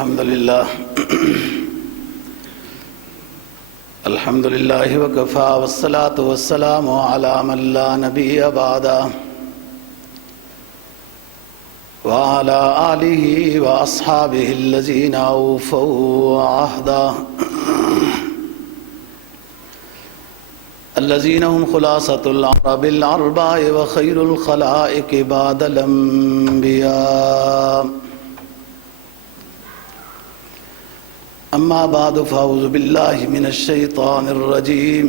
الحمد لله وكفى والصلاة والسلام على من لا نبي بعده وعلى آله وأصحابه الذين أوفوا عهده الذين هم خلاصة العرب الأربع وخير الخلائق بعد الأنبياء. أما بعد فأعوذ بالله من الشيطان الرجيم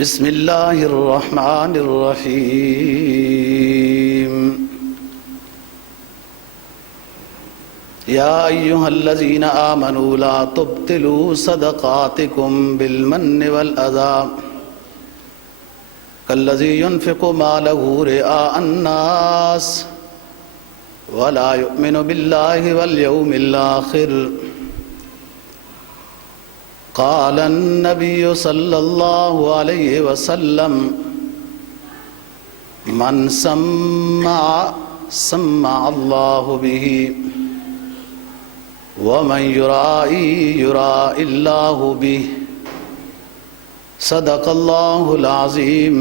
بسم الله الرحمن الرحيم. يا أيها الذين آمنوا لا تبطلوا صدقاتكم بالمن والأذى كالذي ينفق ماله رئاء الناس ولا يؤمن بالله واليوم الآخر. قال النبي صلى الله عليه وسلم من سمع الله به ومن يرائي الله به. صدق الله العظيم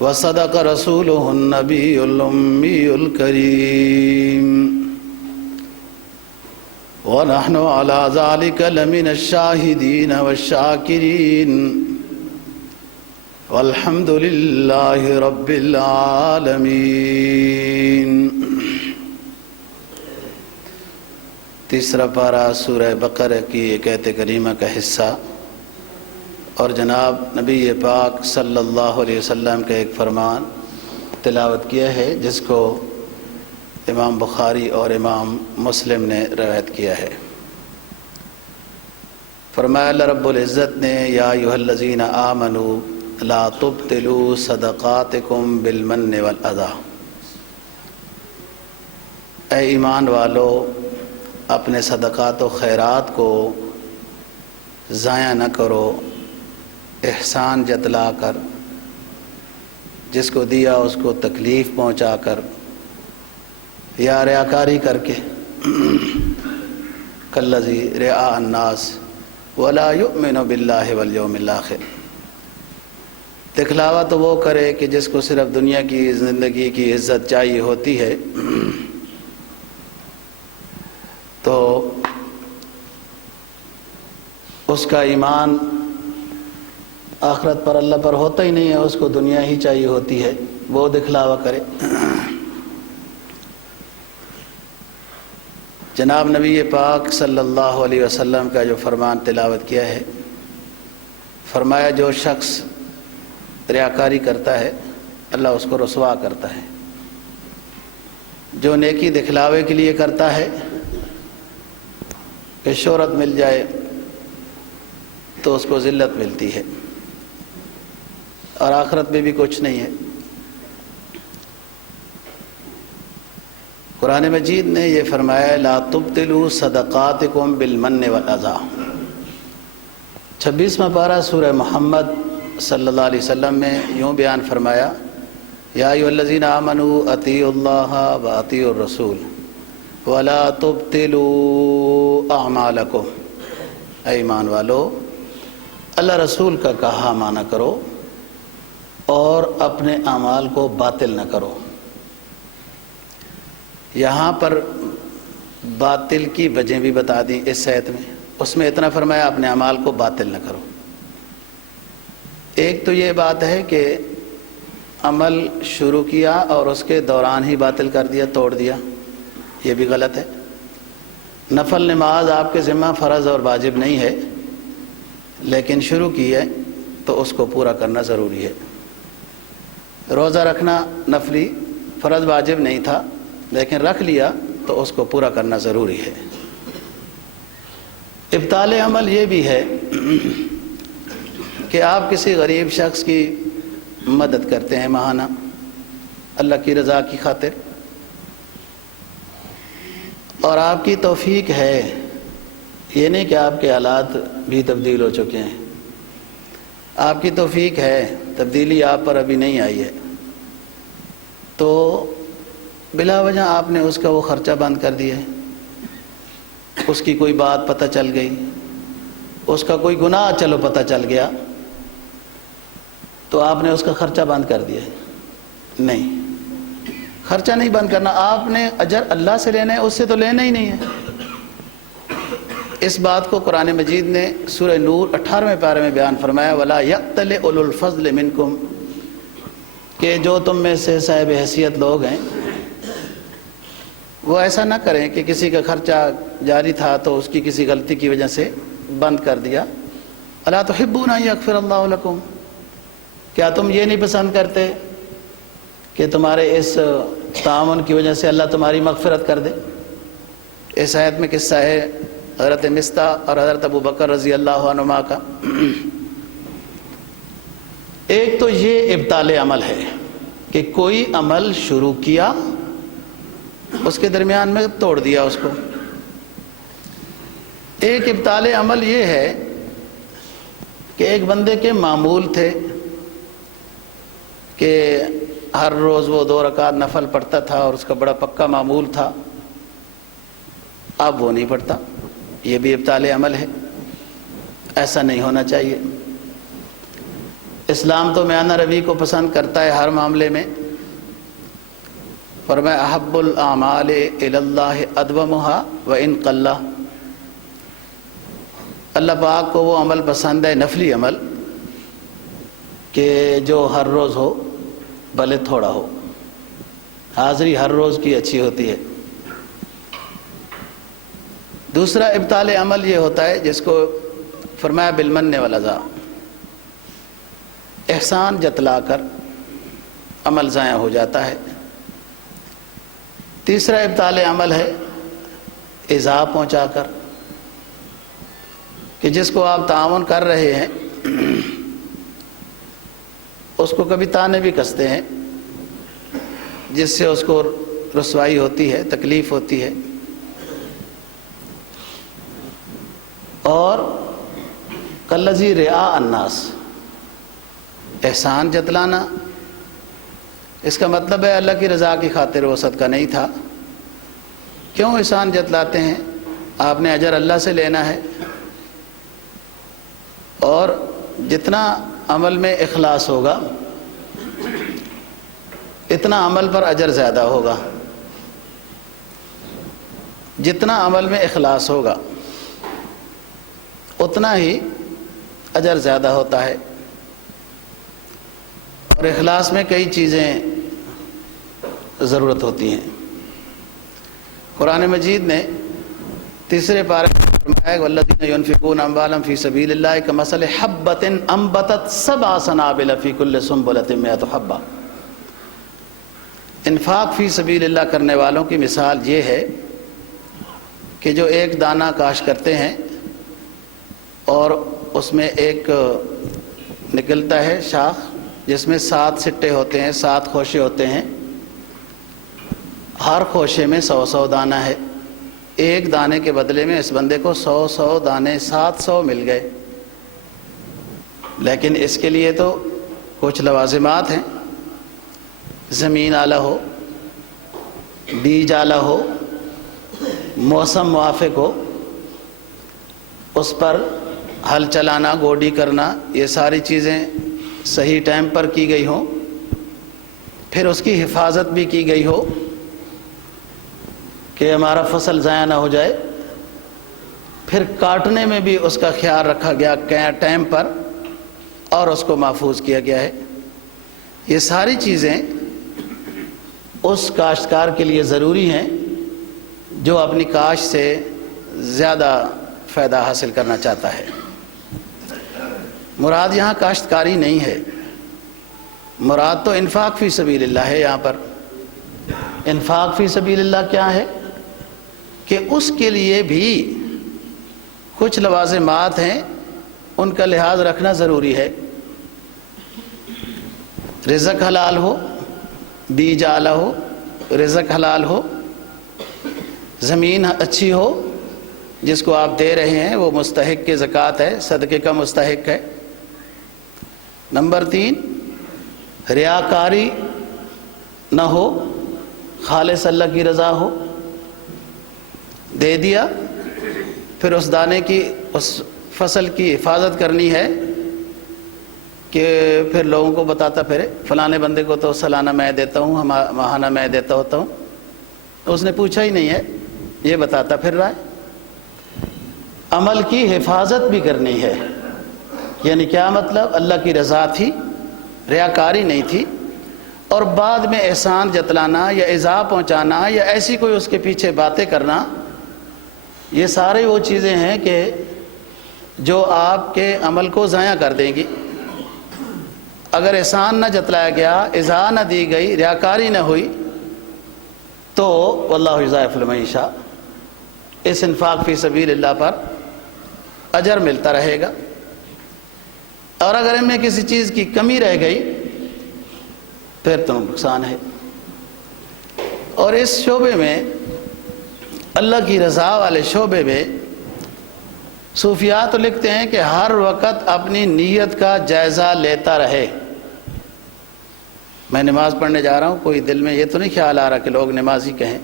وصدق رسوله النبي الأمي الكريم ونحن على ذلك لمن الشاهدين والشاكرين والحمد لله رب العالمين. تیسرا پارہ سورہ بقرہ کی ایک آیت کریمہ کا حصہ اور جناب نبی پاک صلی اللہ علیہ وسلم کا ایک فرمان تلاوت کیا ہے جس کو امام بخاری اور امام مسلم نے روایت کیا ہے. فرمایا اللہ رب العزت نے یا ایھا الذین آمنوا لا تبطلوا صدقاتکم بالمن والاذی. اے ایمان والو اپنے صدقات و خیرات کو ضائع نہ کرو احسان جتلا کر، جس کو دیا اس کو تکلیف پہنچا کر یا ریاکاری کر کے. کالذی رعاء الناس ولا یؤمن باللہ والیوم الآخر. دکھلاوا تو وہ کرے کہ جس کو صرف دنیا کی زندگی کی عزت چاہیے ہوتی ہے تو اس کا ایمان آخرت پر اللہ پر ہوتا ہی نہیں ہے، اس کو دنیا ہی چاہیے ہوتی ہے، وہ دکھلاوا کرے. جناب نبی پاک صلی اللہ علیہ وسلم کا جو فرمان تلاوت کیا ہے، فرمایا جو شخص ریاکاری کرتا ہے اللہ اس کو رسوا کرتا ہے، جو نیکی دکھلاوے کے لیے کرتا ہے کہ شہرت مل جائے تو اس کو ذلت ملتی ہے اور آخرت میں بھی کچھ نہیں ہے. قرآن مجید نے یہ فرمایا لا تبطلوا صدقاتکم بالمن والاذی. 26واں پارہ سورہ محمد صلی اللہ علیہ وسلم میں یوں بیان فرمایا یا ایھا الذین آمنوا اطیعوا اللہ واطیعوا الرسول ولا تبطلوا اعمالکم. اے ایمان والو اللہ رسول کا کہا مانا کرو اور اپنے اعمال کو باطل نہ کرو. یہاں پر باطل کی وجہ بھی بتا دی اس آیت میں، اس میں اتنا فرمایا اپنے اعمال کو باطل نہ کرو. ایک تو یہ بات ہے کہ عمل شروع کیا اور اس کے دوران ہی باطل کر دیا، توڑ دیا، یہ بھی غلط ہے. نفل نماز آپ کے ذمہ فرض اور واجب نہیں ہے لیکن شروع کی ہے تو اس کو پورا کرنا ضروری ہے. روزہ رکھنا نفلی فرض واجب نہیں تھا لیکن رکھ لیا تو اس کو پورا کرنا ضروری ہے. ابطال عمل یہ بھی ہے کہ آپ کسی غریب شخص کی مدد کرتے ہیں ماہانہ اللہ کی رضا کی خاطر اور آپ کی توفیق ہے، یہ نہیں کہ آپ کے حالات بھی تبدیل ہو چکے ہیں، آپ کی توفیق ہے، تبدیلی آپ پر ابھی نہیں آئی ہے، تو بلا وجہ آپ نے اس کا وہ خرچہ بند کر دیا ہے، اس کی کوئی بات پتہ چل گئی، اس کا کوئی گناہ چلو پتہ چل گیا تو آپ نے اس کا خرچہ بند کر دیا ہے؟ نہیں، خرچہ نہیں بند کرنا، آپ نے اجر اللہ سے لینا ہے، اس سے تو لینا ہی نہیں ہے۔ اس بات کو قرآن مجید نے سورہ نور 18ویں پارے میں بیان فرمایا، وَلَا يَأْتَلِ أُولُو الْفَضْلِ مِنْكُمْ، کہ جو تم میں سے صاحب حیثیت لوگ ہیں وہ ایسا نہ کریں کہ کسی کا خرچہ جاری تھا تو اس کی کسی غلطی کی وجہ سے بند کر دیا۔ أَلَا تُحِبُّونَ أَن يَغْفِرَ اللَّهُ لَكُمْ، کیا تم یہ نہیں پسند کرتے کہ تمہارے اس تعاون کی وجہ سے اللہ تمہاری مغفرت کر دے؟ اس آیت میں قصہ ہے حضرت مصطح اور حضرت ابو بکر رضی اللہ عنہما کا۔ ایک تو یہ ابطال عمل ہے کہ کوئی عمل شروع کیا اس کے درمیان میں توڑ دیا اس کو۔ ایک ابطال عمل یہ ہے کہ ایک بندے کے معمول تھے کہ ہر روز وہ 2 رکعت نفل پڑھتا تھا اور اس کا بڑا پکا معمول تھا، اب وہ نہیں پڑھتا، یہ بھی ابطال عمل ہے، ایسا نہیں ہونا چاہیے۔ اسلام تو میانہ روی کو پسند کرتا ہے ہر معاملے میں، فرمایا احب الاعمال الی اللہ ادومها وان قل، اللہ پاک کو وہ عمل پسند ہے، نفلی عمل، کہ جو ہر روز ہو بھلے تھوڑا ہو، حاضری ہر روز کی اچھی ہوتی ہے۔ دوسرا ابطال عمل یہ ہوتا ہے جس کو فرمایا بالمن والعذا، احسان جتلا کر عمل ضائع ہو جاتا ہے۔ تیسرا ابطال عمل ہے ایذا پہنچا کر، کہ جس کو آپ تعاون کر رہے ہیں اس کو کبھی تانے بھی کستے ہیں جس سے اس کو رسوائی ہوتی ہے، تکلیف ہوتی ہے۔ اور کالذی رعاء الناس، احسان جتلانا، اس کا مطلب ہے اللہ کی رضا کی خاطر وہ صدقہ نہیں تھا۔ کیوں احسان جتلاتے ہیں؟ آپ نے اجر اللہ سے لینا ہے، اور جتنا عمل میں اخلاص ہوگا اتنا عمل پر اجر زیادہ ہوگا، جتنا عمل میں اخلاص ہوگا اتنا ہی اجر زیادہ ہوتا ہے۔ اور اخلاص میں کئی چیزیں ضرورت ہوتی ہیں۔ قرآن مجید نے تیسرے پارے میں فرمایا والذین ينفقون اموالهم فی سبیل اللہ کمثل حبۃ انبتت 7 سنابل فی کل سنبلۃ 100 حبۃ، انفاق فی سبیل اللہ کرنے والوں کی مثال یہ ہے کہ جو ایک دانہ کاش کرتے ہیں اور اس میں ایک نکلتا ہے شاخ جس میں 7 سٹے ہوتے ہیں، 7 خوشے ہوتے ہیں، ہر خوشے میں 100 دانہ ہے، ایک دانے کے بدلے میں اس بندے کو 100 دانے 700 مل گئے۔ لیکن اس کے لیے تو کچھ لوازمات ہیں، زمین اعلیٰ ہو، بیج اعلیٰ ہو، موسم موافق ہو، اس پر ہل چلانا، گوڈی کرنا، یہ ساری چیزیں صحیح ٹائم پر کی گئی ہوں، پھر اس کی حفاظت بھی کی گئی ہو کہ ہمارا فصل ضائع نہ ہو جائے، پھر کاٹنے میں بھی اس کا خیال رکھا گیا ٹائم پر اور اس کو محفوظ کیا گیا ہے۔ یہ ساری چیزیں اس کاشتکار کے لیے ضروری ہیں جو اپنی کاشت سے زیادہ فائدہ حاصل کرنا چاہتا ہے۔ مراد یہاں کاشتکاری نہیں ہے، مراد تو انفاق فی سبیل اللہ ہے۔ یہاں پر انفاق فی سبیل اللہ کیا ہے کہ اس کے لیے بھی کچھ لوازمات ہیں، ان کا لحاظ رکھنا ضروری ہے۔ رزق حلال ہو، بیج اعلیٰ ہو، رزق حلال ہو، زمین اچھی ہو، جس کو آپ دے رہے ہیں وہ مستحق کے زکوٰۃ ہے، صدقے کا مستحق ہے۔ نمبر 3، ریاکاری نہ ہو، خالص اللہ کی رضا ہو، دے دیا، پھر اس دانے کی، اس فصل کی حفاظت کرنی ہے کہ پھر لوگوں کو بتاتا پھرے فلانے بندے کو تو سالانہ میں دیتا ہوں، ماہانہ میں دیتا ہوتا ہوں، اس نے پوچھا ہی نہیں ہے، یہ بتاتا پھر رہا ہے۔ عمل کی حفاظت بھی کرنی ہے، یعنی کیا مطلب؟ اللہ کی رضا تھی، ریاکاری نہیں تھی، اور بعد میں احسان جتلانا یا ایذا پہنچانا یا ایسی کوئی اس کے پیچھے باتیں کرنا، یہ سارے وہ چیزیں ہیں کہ جو آپ کے عمل کو ضائع کر دیں گی۔ اگر احسان نہ جتلایا گیا، ایذا نہ دی گئی، ریاکاری نہ ہوئی، تو واللہ یضاعف لمن یشاء، اس انفاق فی سبیل اللہ پر اجر ملتا رہے گا۔ اور اگر ان میں کسی چیز کی کمی رہ گئی پھر تو نقصان ہے۔ اور اس شعبے میں، اللہ کی رضا والے شعبے میں، صوفیاء تو لکھتے ہیں کہ ہر وقت اپنی نیت کا جائزہ لیتا رہے۔ میں نماز پڑھنے جا رہا ہوں، کوئی دل میں یہ تو نہیں خیال آ رہا کہ لوگ نمازی کہیں،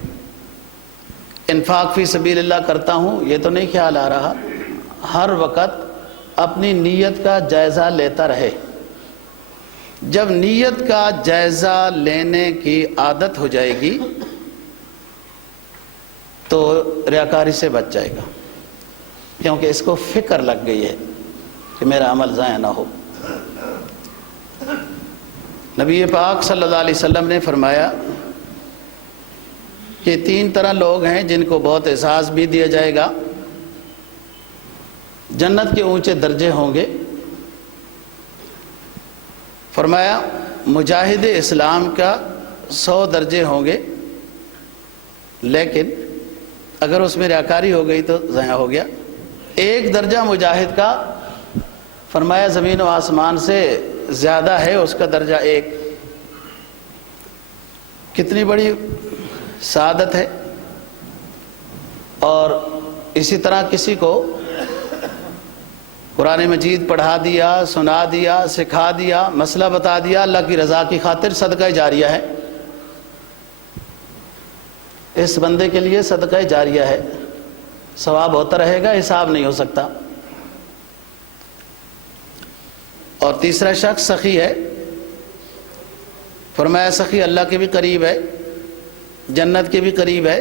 انفاق فی سبیل اللہ کرتا ہوں یہ تو نہیں خیال آ رہا، ہر وقت اپنی نیت کا جائزہ لیتا رہے۔ جب نیت کا جائزہ لینے کی عادت ہو جائے گی تو ریاکاری سے بچ جائے گا، کیونکہ اس کو فکر لگ گئی ہے کہ میرا عمل ضائع نہ ہو۔ نبی پاک صلی اللہ علیہ وسلم نے فرمایا کہ 3 طرح لوگ ہیں جن کو بہت اعزاز بھی دیا جائے گا، جنت کے اونچے درجے ہوں گے۔ فرمایا مجاہد اسلام کا 100 درجے ہوں گے، لیکن اگر اس میں ریاکاری ہو گئی تو ضائع ہو گیا۔ 1 درجہ مجاہد کا، فرمایا زمین و آسمان سے زیادہ ہے اس کا درجہ 1۔ کتنی بڑی سعادت ہے۔ اور اسی طرح کسی کو قرآن مجید پڑھا دیا، سنا دیا، سکھا دیا، مسئلہ بتا دیا، اللہ کی رضا کی خاطر، صدقہ جاریہ ہے۔ اس بندے کے لیے صدقہ جاریہ ہے، ثواب ہوتا رہے گا، حساب نہیں ہو سکتا۔ اور تیسرا شخص سخی ہے، فرمایا سخی اللہ کے بھی قریب ہے، جنت کے بھی قریب ہے،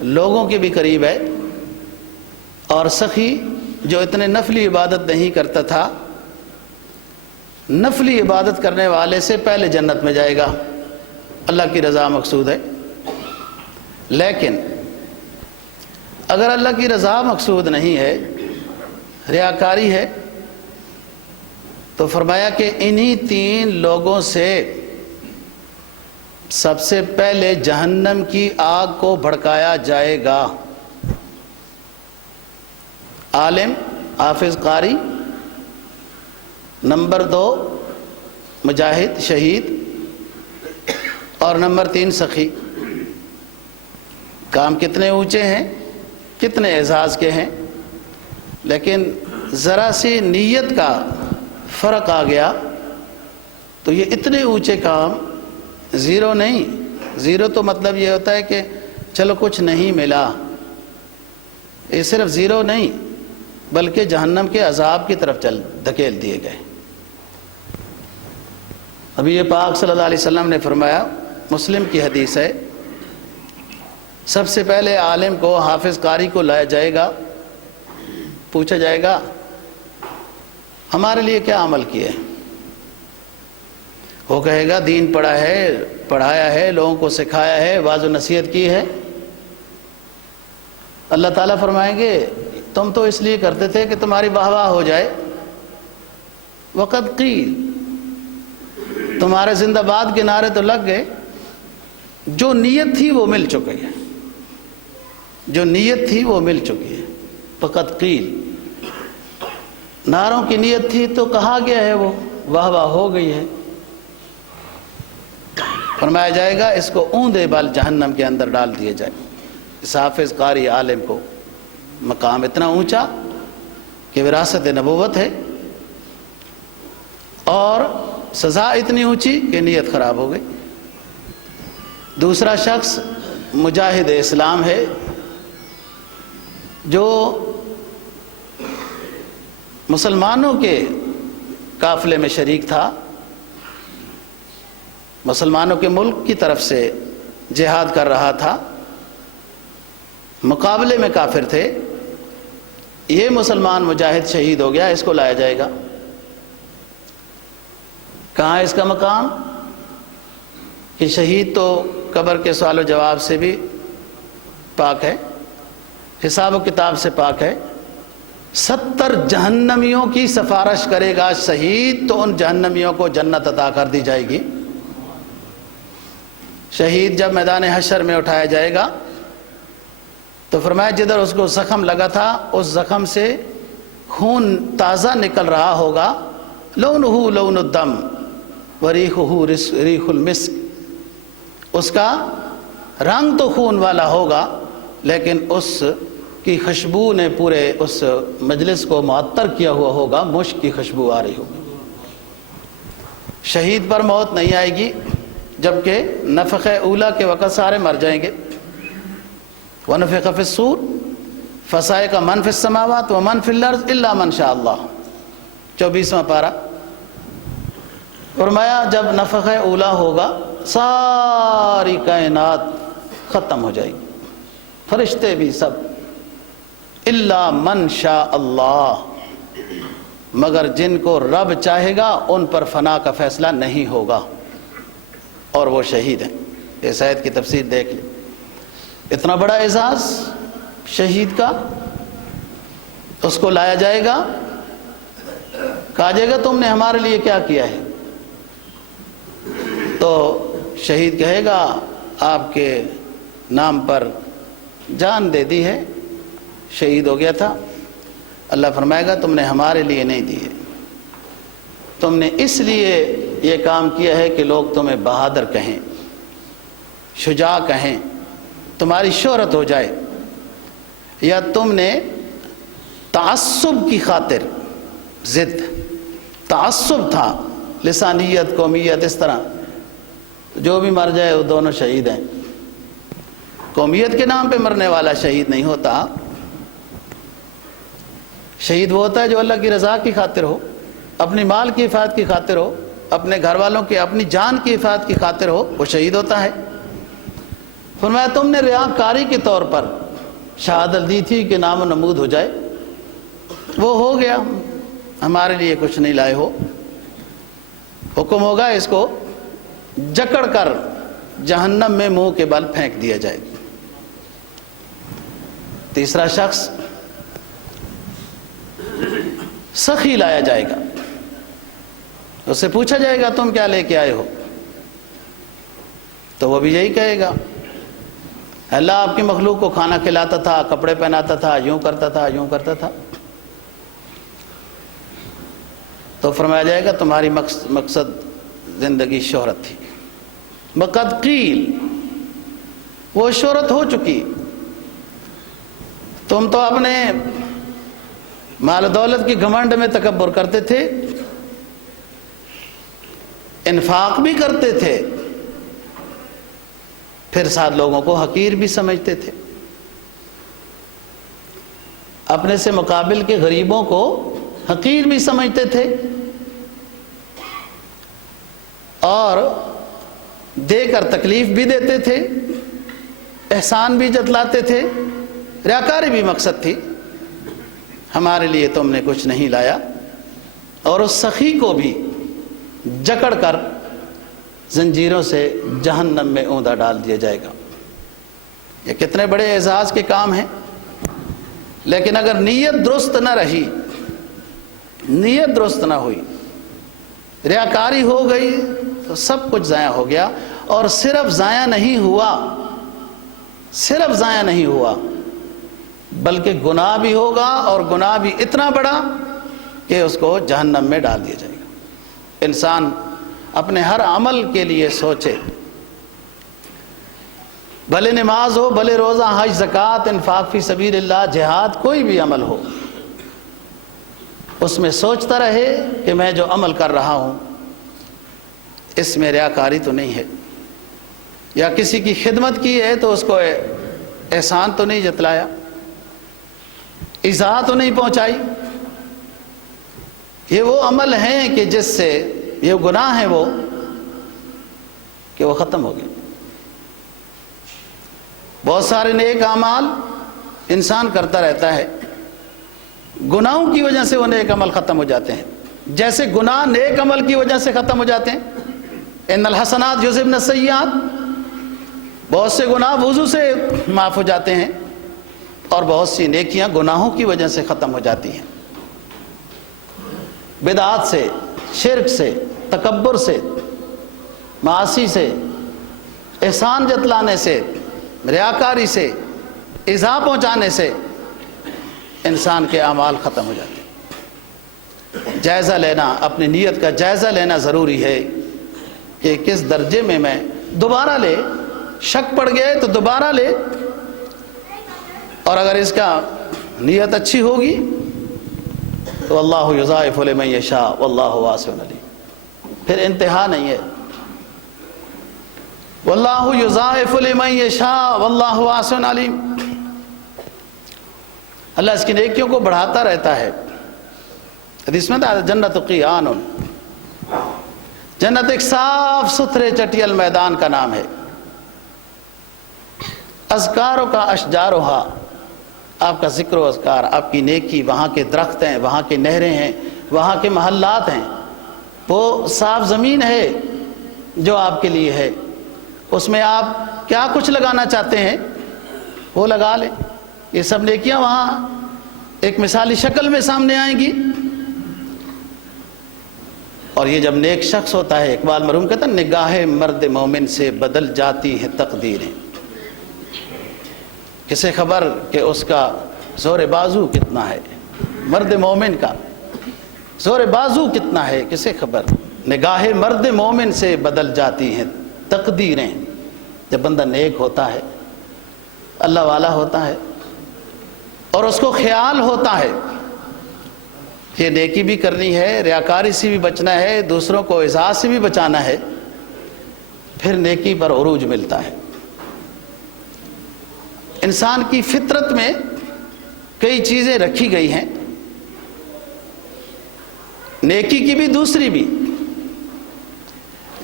لوگوں کے بھی قریب ہے۔ اور سخی جو اتنے نفلی عبادت نہیں کرتا تھا، نفلی عبادت کرنے والے سے پہلے جنت میں جائے گا، اللہ کی رضا مقصود ہے۔ لیکن اگر اللہ کی رضا مقصود نہیں ہے، ریاکاری ہے، تو فرمایا کہ انہی 3 لوگوں سے سب سے پہلے جہنم کی آگ کو بھڑکایا جائے گا۔ عالم، حافظ، قاری، نمبر 2 مجاہد، شہید، اور نمبر 3 سخی۔ کام کتنے اونچے ہیں، کتنے اعزاز کے ہیں، لیکن ذرا سی نیت کا فرق آ گیا تو یہ اتنے اونچے کام، زیرو نہیں، زیرو تو مطلب یہ ہوتا ہے کہ چلو کچھ نہیں ملا، یہ صرف زیرو نہیں بلکہ جہنم کے عذاب کی طرف دھکیل دیے گئے۔ ابھی یہ پاک صلی اللہ علیہ وسلم نے فرمایا، مسلم کی حدیث ہے، سب سے پہلے عالم کو، حافظ قاری کو لایا جائے گا، پوچھا جائے گا ہمارے لیے کیا عمل کیے؟ وہ کہے گا دین پڑھا ہے، پڑھایا ہے، لوگوں کو سکھایا ہے، واعظ و نصیحت کی ہے۔ اللہ تعالیٰ فرمائیں گے تم تو اس لیے کرتے تھے کہ تمہاری واہ واہ ہو جائے، وقت قیل، تمہارے زندہ باد کے نعرے تو لگ گئے، جو نیت تھی وہ مل چکی ہے، جو نیت تھی وہ مل چکی ہے۔ وقت قیل، نعروں کی نیت تھی تو کہا گیا ہے، وہ واہ واہ ہو گئی ہے۔ فرمایا جائے گا اس کو اوندے بال جہنم کے اندر ڈال دیا جائے۔ اس حافظ قاری عالم کو مقام اتنا اونچا کہ وراثت نبوت ہے، اور سزا اتنی اونچی کہ نیت خراب ہو گئی۔ دوسرا شخص مجاہد اسلام ہے جو مسلمانوں کے قافلے میں شریک تھا، مسلمانوں کے ملک کی طرف سے جہاد کر رہا تھا، مقابلے میں کافر تھے، یہ مسلمان مجاہد شہید ہو گیا، اس کو لایا جائے گا۔ کہاں ہے اس کا مقام؟ کہ شہید تو قبر کے سوال و جواب سے بھی پاک ہے، حساب و کتاب سے پاک ہے، 70 جہنمیوں کی سفارش کرے گا شہید تو ان جہنمیوں کو جنت عطا کر دی جائے گی۔ شہید جب میدان حشر میں اٹھایا جائے گا تو فرمایا جدھر اس کو زخم لگا تھا اس زخم سے خون تازہ نکل رہا ہوگا، لونہ لون الدم وریحہ ریح المسک، اس کا رنگ تو خون والا ہوگا لیکن اس کی خوشبو نے پورے اس مجلس کو معطر کیا ہوا ہوگا، مشک کی خوشبو آ رہی ہوگی۔ شہید پر موت نہیں آئے گی جبکہ نفخ اولا کے وقت سارے مر جائیں گے۔ وَنُفِخَ فِي الصُّورِ فَصَعِقَ مَن فِي السَّمَاوَاتِ وَمَن فِي الْأَرْضِ إِلَّا مَن شَاءَ اللَّهُ، 24واں پارہ۔ فرمایا جب نفخ اولا ہوگا ساری کائنات ختم ہو جائے گی، فرشتے بھی سب، الا من شاء اللہ، مگر جن کو رب چاہے گا ان پر فنا کا فیصلہ نہیں ہوگا اور وہ شہید ہیں۔ اس آیت کی تفسیر دیکھ لیں، اتنا بڑا اعزاز شہید کا، اس کو لایا جائے گا، کہا جائے گا تم نے ہمارے لیے کیا کیا ہے؟ تو شہید کہے گا آپ کے نام پر جان دے دی ہے، شہید ہو گیا تھا۔ اللہ فرمائے گا تم نے ہمارے لیے نہیں دی ہے، تم نے اس لیے یہ کام کیا ہے کہ لوگ تمہیں بہادر کہیں، شجاع کہیں، تمہاری شہرت ہو جائے، یا تم نے تعصب کی خاطر، ضد تعصب تھا، لسانیت قومیت، اس طرح جو بھی مر جائے وہ دونوں شہید ہیں۔ قومیت کے نام پہ مرنے والا شہید نہیں ہوتا، شہید وہ ہوتا ہے جو اللہ کی رضا کی خاطر ہو، اپنی مال کی حفاظت کی خاطر ہو، اپنے گھر والوں کی، اپنی جان کی حفاظت کی خاطر ہو، وہ شہید ہوتا ہے۔ فرمایا تم نے ریاکاری کے طور پر شہادت دی تھی کہ نام و نمود ہو جائے، وہ ہو گیا، ہمارے لیے کچھ نہیں لائے ہو، حکم ہوگا اس کو جکڑ کر جہنم میں منہ کے بل پھینک دیا جائے۔ تیسرا شخص سخی لایا جائے گا، اس سے پوچھا جائے گا تم کیا لے کے آئے ہو، تو وہ بھی یہی کہے گا اللہ آپ کی مخلوق کو کھانا کھلاتا تھا، کپڑے پہناتا تھا، یوں کرتا تھا، یوں کرتا تھا۔ تو فرمایا جائے گا تمہاری مقصد زندگی شہرت تھی، وقد قیل، وہ شہرت ہو چکی، تم تو اپنے مال و دولت کی گھمنڈ میں تکبر کرتے تھے، انفاق بھی کرتے تھے، پھر ساتھ لوگوں کو حقیر بھی سمجھتے تھے، اپنے سے مقابل کے غریبوں کو حقیر بھی سمجھتے تھے، اور دے کر تکلیف بھی دیتے تھے، احسان بھی جتلاتے تھے، ریاکاری بھی مقصد تھی۔ ہمارے لیے تم نے کچھ نہیں لایا، اور اس سخی کو بھی جکڑ کر زنجیروں سے جہنم میں اوندا ڈال دیا جائے گا۔ یہ کتنے بڑے اعزاز کے کام ہیں، لیکن اگر نیت درست نہ رہی، نیت درست نہ ہوئی، ریاکاری ہو گئی تو سب کچھ ضائع ہو گیا۔ اور صرف ضائع نہیں ہوا، صرف ضائع نہیں ہوا بلکہ گناہ بھی ہوگا، اور گناہ بھی اتنا بڑا کہ اس کو جہنم میں ڈال دیا جائے گا۔ انسان اپنے ہر عمل کے لیے سوچے، بھلے نماز ہو، بھلے روزہ، حج، زکوٰۃ، انفاق فی سبیل اللہ، جہاد، کوئی بھی عمل ہو، اس میں سوچتا رہے کہ میں جو عمل کر رہا ہوں اس میں ریاکاری تو نہیں ہے، یا کسی کی خدمت کی ہے تو اس کو احسان تو نہیں جتلایا، ایذا تو نہیں پہنچائی، یہ وہ عمل ہیں کہ جس سے یہ گناہ ہیں وہ کہ وہ ختم ہو گئے۔ بہت سارے نیک اعمال انسان کرتا رہتا ہے، گناہوں کی وجہ سے وہ نیک عمل ختم ہو جاتے ہیں، جیسے گناہ نیک عمل کی وجہ سے ختم ہو جاتے ہیں۔ ان الحسنات یذہبن السیئات، بہت سے گناہ وضو سے معاف ہو جاتے ہیں، اور بہت سی نیکیاں گناہوں کی وجہ سے ختم ہو جاتی ہیں، بدعات سے، شرک سے، تکبر سے، معاصی سے، احسان جتلانے سے، ریاکاری سے، ایذا پہنچانے سے انسان کے اعمال ختم ہو جاتے ہیں۔ جائزہ لینا، اپنی نیت کا جائزہ لینا ضروری ہے کہ کس درجے میں دوبارہ لے، شک پڑ گئے تو دوبارہ لے، اور اگر اس کا نیت اچھی ہوگی تو اللہ یضاعف لمن یشاء واللہ واسع علیم، پھر انتہا نہیں ہے۔ واللہ یضاعف لمن یشاء واللہ واسع علیم، اللہ اس کی نیکیوں کو بڑھاتا رہتا ہے۔ حدیث میں تھا جنت قیان، جنت ایک صاف ستھرے چٹیل میدان کا نام ہے۔ اذکاروں کا اشجارھا، آپ کا ذکر و اذکار، آپ کی نیکی، وہاں کے درخت ہیں، وہاں کی نہریں ہیں، وہاں کے محلات ہیں، وہ صاف زمین ہے جو آپ کے لیے ہے، اس میں آپ کیا کچھ لگانا چاہتے ہیں وہ لگا لیں۔ یہ سب نیکیاں وہاں ایک مثالی شکل میں سامنے آئیں گی، اور یہ جب نیک شخص ہوتا ہے، اقبال مرحوم کہتا ہے نگاہ مرد مومن سے بدل جاتی ہیں تقدیریں، کسے خبر کہ اس کا زور بازو کتنا ہے، مرد مومن کا زور بازو کتنا ہے کسے خبر، نگاہ مرد مومن سے بدل جاتی ہیں تقدیریں۔ جب بندہ نیک ہوتا ہے، اللہ والا ہوتا ہے، اور اس کو خیال ہوتا ہے کہ نیکی بھی کرنی ہے، ریاکاری سے بھی بچنا ہے، دوسروں کو ایذا سے بھی بچانا ہے، پھر نیکی پر عروج ملتا ہے۔ انسان کی فطرت میں کئی چیزیں رکھی گئی ہیں، نیکی کی بھی دوسری بھی۔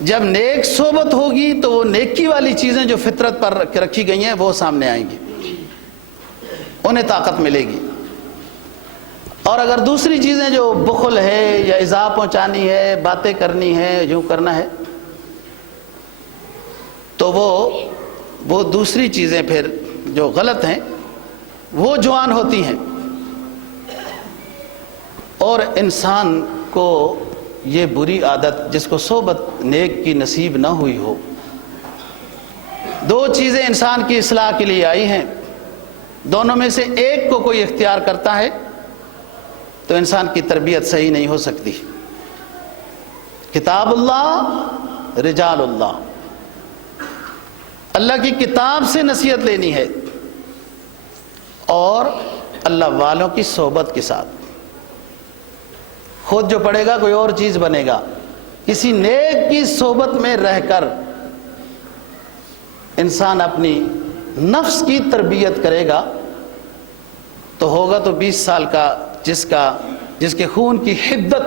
جب نیک صحبت ہوگی تو وہ نیکی والی چیزیں جو فطرت پر رکھی گئی ہیں وہ سامنے آئیں گی، انہیں طاقت ملے گی۔ اور اگر دوسری چیزیں جو بخل ہے یا ایذا پہنچانی ہے، باتیں کرنی ہے، یوں کرنا ہے، تو وہ دوسری چیزیں پھر جو غلط ہیں وہ جوان ہوتی ہیں، اور انسان کو یہ بری عادت، جس کو صحبت نیک کی نصیب نہ ہوئی ہو، دو چیزیں انسان کی اصلاح کے لیے آئی ہیں، دونوں میں سے ایک کو کوئی اختیار کرتا ہے تو انسان کی تربیت صحیح نہیں ہو سکتی۔ کتاب اللہ، رجال اللہ، اللہ کی کتاب سے نصیحت لینی ہے، اور اللہ والوں کی صحبت کے ساتھ۔ خود جو پڑھے گا کوئی اور چیز بنے گا، کسی نیک کی صحبت میں رہ کر انسان اپنی نفس کی تربیت کرے گا تو ہوگا تو 20 سال کا، جس کے خون کی حدت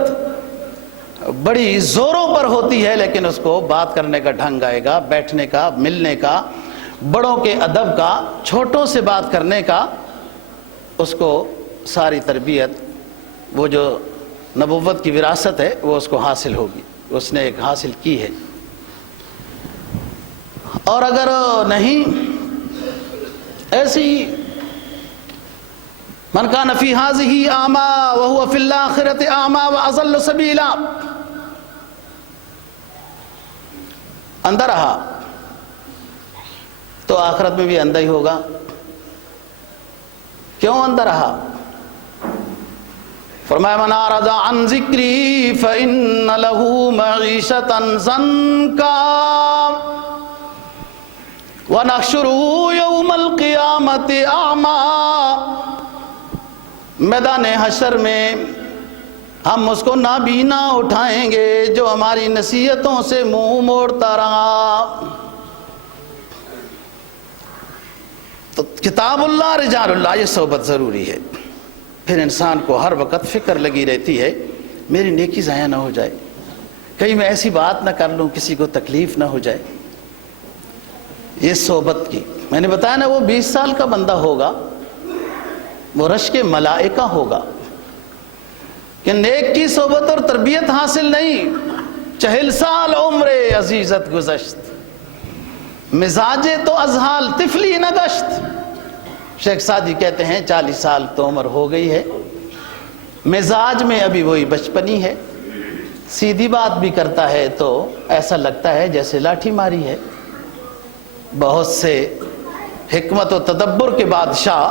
بڑی زوروں پر ہوتی ہے، لیکن اس کو بات کرنے کا ڈھنگ آئے گا، بیٹھنے کا، ملنے کا، بڑوں کے ادب کا، چھوٹوں سے بات کرنے کا، اس کو ساری تربیت، وہ جو نبوت کی وراثت ہے وہ اس کو حاصل ہوگی، اس نے ایک حاصل کی ہے۔ اور اگر نہیں، ایسی من کان فی ہذہ اعمی وہو فی الآخرۃ اعمی واضل سبیلا، اندھا رہا تو آخرت میں بھی اندھا ہی ہوگا۔ کیوں اندھا رہا؟ فرمایا من اعرض عن ذکری فإن له معیشۃ ضنکا ونحشره یوم القیامۃ اعمی، میدان حشر میں ہم اس کو نابینا اٹھائیں گے جو ہماری نصیحتوں سے منہ موڑتا رہا۔ کتاب اللہ رجال اللہ، یہ صحبت ضروری ہے۔ پھر انسان کو ہر وقت فکر لگی رہتی ہے میری نیکی ضائع نہ ہو جائے، کہیں میں ایسی بات نہ کر لوں کسی کو تکلیف نہ ہو جائے۔ یہ صحبت کی میں نے بتایا نا، وہ 20 سال کا بندہ ہوگا، وہ رشک ملائکہ ہوگا کہ نیک کی صحبت اور تربیت حاصل نہیں، 40 سال عمر عزیزت گزشت، مزاج تو ازحال طفلی نہ گشت۔ شیخ سعدی کہتے ہیں 40 سال تو عمر ہو گئی ہے، مزاج میں ابھی وہی بچپنی ہے، سیدھی بات بھی کرتا ہے تو ایسا لگتا ہے جیسے لاٹھی ماری ہے۔ بہت سے حکمت و تدبر کے بادشاہ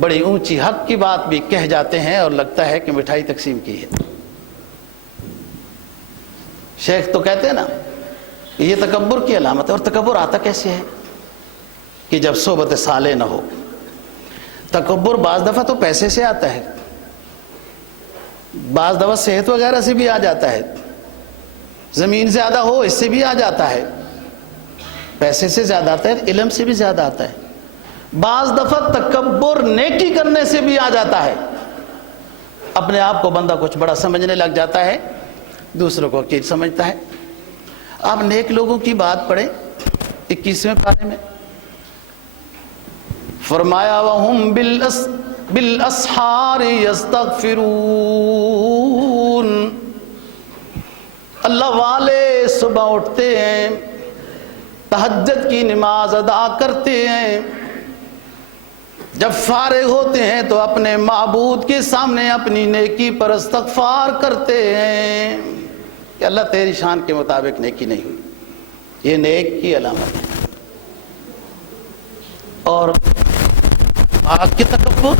بڑی اونچی حق کی بات بھی کہہ جاتے ہیں اور لگتا ہے کہ مٹھائی تقسیم کی ہے۔ شیخ تو کہتے ہیں نا یہ تکبر کی علامت ہے۔ اور تکبر آتا کیسے ہے؟ کہ جب صحبت صالح نہ ہو۔ تکبر بعض دفعہ تو پیسے سے آتا ہے، بعض دفعہ صحت وغیرہ سے بھی آ جاتا ہے، زمین زیادہ ہو اس سے بھی آ جاتا ہے، پیسے سے زیادہ آتا ہے، علم سے بھی زیادہ آتا ہے۔ بعض دفعہ تکبر نیکی کرنے سے بھی آ جاتا ہے، اپنے آپ کو بندہ کچھ بڑا سمجھنے لگ جاتا ہے، دوسروں کو حقیر سمجھتا ہے۔ آپ نیک لوگوں کی بات پڑھیں 21ویں پارے میں، فرمایا وَهُمْ بِالْأَسْحَارِ يَسْتَغْفِرُونَ، اللہ والے صبح اٹھتے ہیں، تہجد کی نماز ادا کرتے ہیں، جب فارغ ہوتے ہیں تو اپنے معبود کے سامنے اپنی نیکی پر استغفار کرتے ہیں کہ اللہ تیری شان کے مطابق نیکی نہیں ہوئی۔ یہ نیک کی علامت ہے۔ اور آگ کے تکبر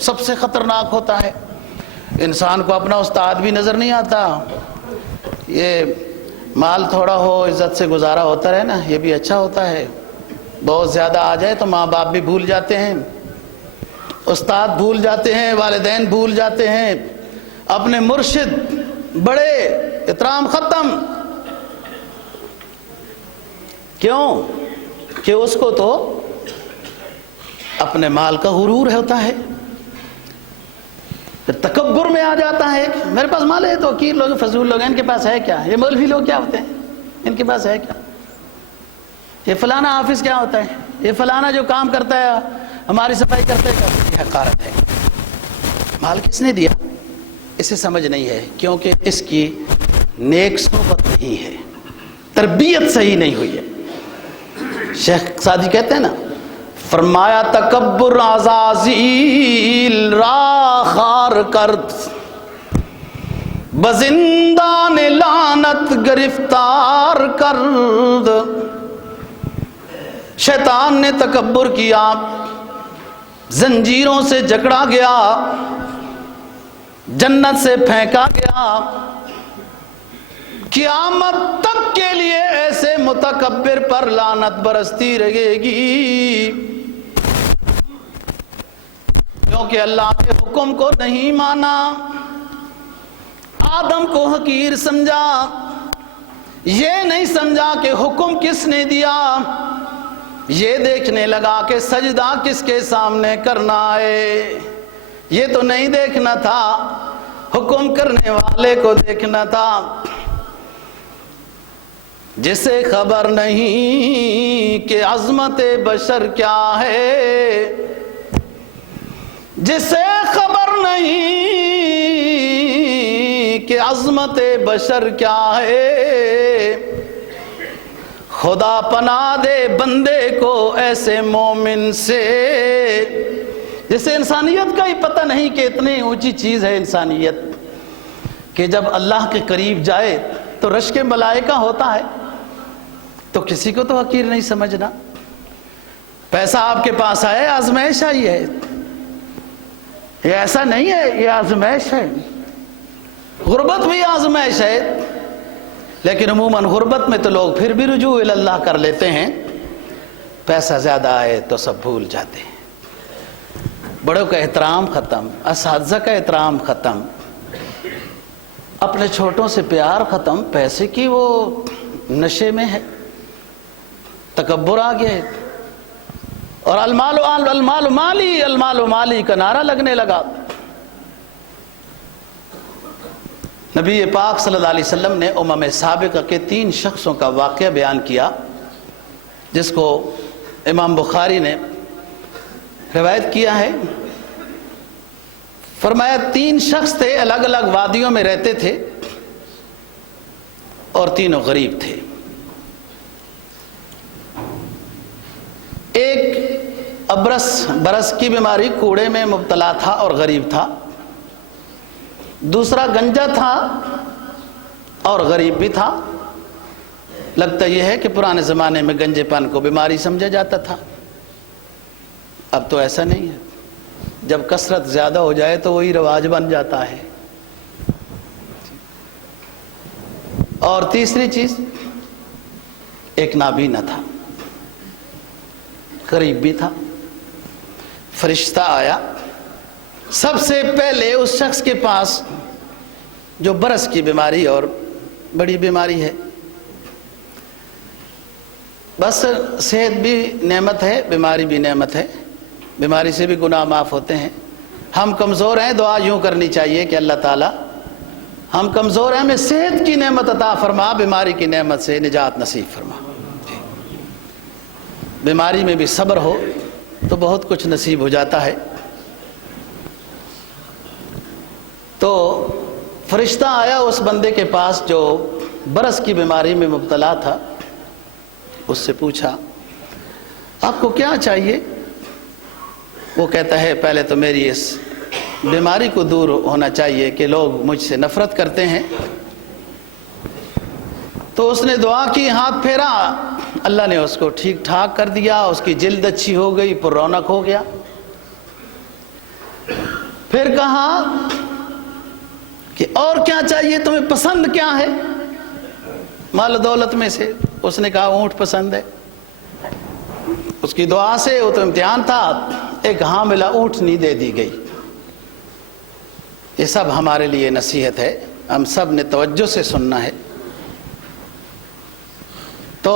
سب سے خطرناک ہوتا ہے۔ انسان کو اپنا استاد بھی نظر نہیں آتا، یہ مال تھوڑا ہو عزت سے گزارا ہوتا رہے نا، یہ بھی اچھا ہوتا ہے۔ بہت زیادہ آ جائے تو ماں باپ بھی بھول جاتے ہیں، استاد بھول جاتے ہیں، والدین بھول جاتے ہیں، اپنے مرشد بڑے احترام ختم۔ کیوں کہ اس کو تو اپنے مال کا غرور ہوتا ہے، پھر تکبر میں آ جاتا ہے کہ میرے پاس مال ہے تو حقیر لوگ فضول لوگ ہیں، ان کے پاس ہے کیا؟ یہ مولوی لوگ کیا ہوتے ہیں، ان کے پاس ہے کیا؟ یہ فلانا حافظ کیا ہوتا ہے، یہ فلانا جو کام کرتا ہے ہماری صفائی کرتے ہے، یہ حقارت ہے۔ مال کس نے دیا اسے سمجھ نہیں ہے، کیونکہ اس کی نیک صحبت نہیں ہے، تربیت صحیح نہیں ہوئی ہے۔ شیخ سعدی کہتے ہیں نا، فرمایا تکبر عزازیل را خار کرد، بزندان لعنت گرفتار کرد۔ شیطان نے تکبر کیا، زنجیروں سے جکڑا گیا، جنت سے پھینکا گیا، قیامت تک کے لیے ایسے متکبر پر لعنت برستی رہے گی، کیونکہ اللہ کے حکم کو نہیں مانا، آدم کو حقیر سمجھا، یہ نہیں سمجھا کہ حکم کس نے دیا، یہ دیکھنے لگا کہ سجدہ کس کے سامنے کرنا ہے، یہ تو نہیں دیکھنا تھا، حکم کرنے والے کو دیکھنا تھا۔ جسے خبر نہیں کہ عظمت بشر کیا ہے، جسے خبر نہیں کہ عظمت بشر کیا ہے، خدا پناہ دے بندے کو ایسے مومن سے، جسے انسانیت کا ہی پتہ نہیں کہ اتنی اونچی چیز ہے انسانیت، کہ جب اللہ کے قریب جائے تو رشک ملائکہ ہوتا ہے، تو کسی کو تو حقیر نہیں سمجھنا۔ پیسہ آپ کے پاس آئے آزمائش آئی ہے، یہ ایسا نہیں ہے، یہ آزمائش ہے۔ غربت بھی آزمائش ہے، لیکن عموماً غربت میں تو لوگ پھر بھی رجوع اللہ کر لیتے ہیں، پیسہ زیادہ آئے تو سب بھول جاتے ہیں، بڑوں کا احترام ختم، اساتذہ کا احترام ختم، اپنے چھوٹوں سے پیار ختم، پیسے کی وہ نشے میں ہے، تکبر آ گیا ہے۔ اور المال المال مالی المال مالی کا نعرہ لگنے لگا۔ نبی پاک صلی اللہ علیہ وسلم نے امم سابقہ کے 3 شخصوں کا واقعہ بیان کیا، جس کو امام بخاری نے روایت کیا ہے۔ فرمایا 3 شخص تھے، الگ الگ وادیوں میں رہتے تھے اور تینوں غریب تھے۔ ایک برس کی بیماری، کوڑے میں مبتلا تھا اور غریب تھا۔ دوسرا گنجا تھا اور غریب بھی تھا۔ لگتا یہ ہے کہ پرانے زمانے میں گنجے پن کو بیماری سمجھا جاتا تھا، اب تو ایسا نہیں ہے۔ جب کثرت زیادہ ہو جائے تو وہی رواج بن جاتا ہے۔ اور تیسری چیز، ایک نابینا تھا، غریب بھی تھا۔ فرشتہ آیا، سب سے پہلے اس شخص کے پاس جو برس کی بیماری اور بڑی بیماری ہے۔ بس صحت بھی نعمت ہے، بیماری بھی نعمت ہے، بیماری سے بھی گناہ معاف ہوتے ہیں۔ ہم کمزور ہیں، دعا یوں کرنی چاہیے کہ اللہ تعالیٰ ہم کمزور ہیں، ہمیں صحت کی نعمت عطا فرما، بیماری کی نعمت سے نجات نصیب فرما۔ بیماری میں بھی صبر ہو تو بہت کچھ نصیب ہو جاتا ہے۔ تو فرشتہ آیا اس بندے کے پاس جو برس کی بیماری میں مبتلا تھا، اس سے پوچھا آپ کو کیا چاہیے؟ وہ کہتا ہے پہلے تو میری اس بیماری کو دور ہونا چاہیے کہ لوگ مجھ سے نفرت کرتے ہیں۔ تو اس نے دعا کی، ہاتھ پھیرا، اللہ نے اس کو ٹھیک ٹھاک کر دیا، اس کی جلد اچھی ہو گئی، پر رونق ہو گیا۔ پھر کہا کہ اور کیا چاہیے تمہیں، پسند کیا ہے مال و دولت میں سے؟ اس نے کہا اونٹ پسند ہے۔ اس کی دعا سے، وہ تو امتحان تھا، ایک حاملہ اونٹنی دے دی گئی۔ یہ سب ہمارے لیے نصیحت ہے، ہم سب نے توجہ سے سننا ہے۔ تو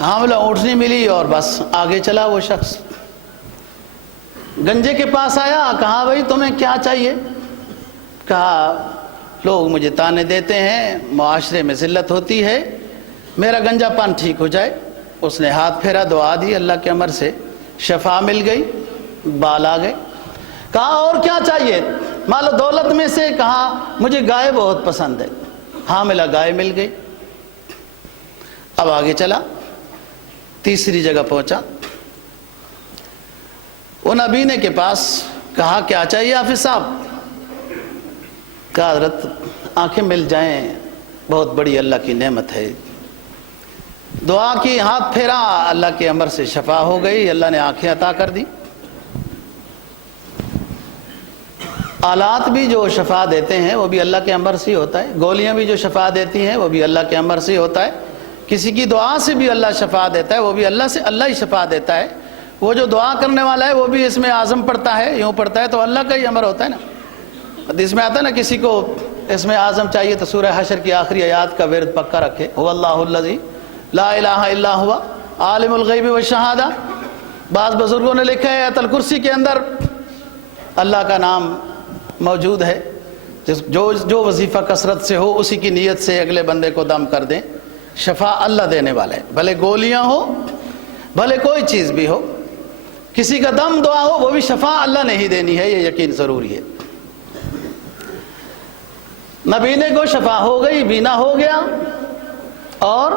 حاملہ اونٹنی ملی اور بس آگے چلا وہ شخص۔ گنجے کے پاس آیا، کہا بھائی تمہیں کیا چاہیے؟ کہا لوگ مجھے تانے دیتے ہیں، معاشرے میں ذلت ہوتی ہے، میرا گنجا پن ٹھیک ہو جائے۔ اس نے ہاتھ پھیرا، دعا دی، اللہ کے امر سے شفا مل گئی، بال آ گئے۔ کہا اور کیا چاہیے؟ مال و دولت میں سے؟ کہا مجھے گائے بہت پسند ہے، حاملہ گائے مل گئی۔ اب آگے چلا، تیسری جگہ پہنچا، وہ نبینے کے پاس، کہا کیا چاہیے حافظ صاحب؟ کہا حضرت آنکھیں مل جائیں بہت بڑی اللہ کی نعمت ہے۔ دعا کی، ہاتھ پھیرا، اللہ کے امر سے شفا ہو گئی، اللہ نے آنکھیں عطا کر دی۔ آلات بھی جو شفا دیتے ہیں وہ بھی اللہ کے امر سے ہوتا ہے، گولیاں بھی جو شفا دیتی ہیں وہ بھی اللہ کے امر سے ہوتا ہے، کسی کی دعا سے بھی اللہ شفا دیتا ہے، وہ بھی اللہ سے، اللہ ہی شفا دیتا ہے۔ وہ جو دعا کرنے والا ہے وہ بھی اس میں اعظم پڑھتا ہے، یوں پڑھتا ہے تو اللہ کا ہی امر ہوتا ہے نا۔ حدیث میں آتا ہے نا، کسی کو اس میں اعظم چاہیے تو سورہ حشر کی آخری آیات کا ورد پکا رکھے، هو اللہ الذی لا الہ الا هو عالم الغیب والشہادہ۔ بعض بزرگوں نے لکھا ہے آیت الکرسی کے اندر اللہ کا نام موجود ہے، جو وظیفہ کثرت سے ہو اسی کی نیت سے اگلے بندے کو دم کر دیں، شفا اللہ دینے والا ہے، بھلے گولیاں ہو بھلے کوئی چیز بھی ہو، کسی کا دم دعا ہو وہ بھی شفا اللہ نے ہی دینی ہے، یہ یقین ضروری ہے۔ نبینے کو شفا ہو گئی، بینا ہو گیا، اور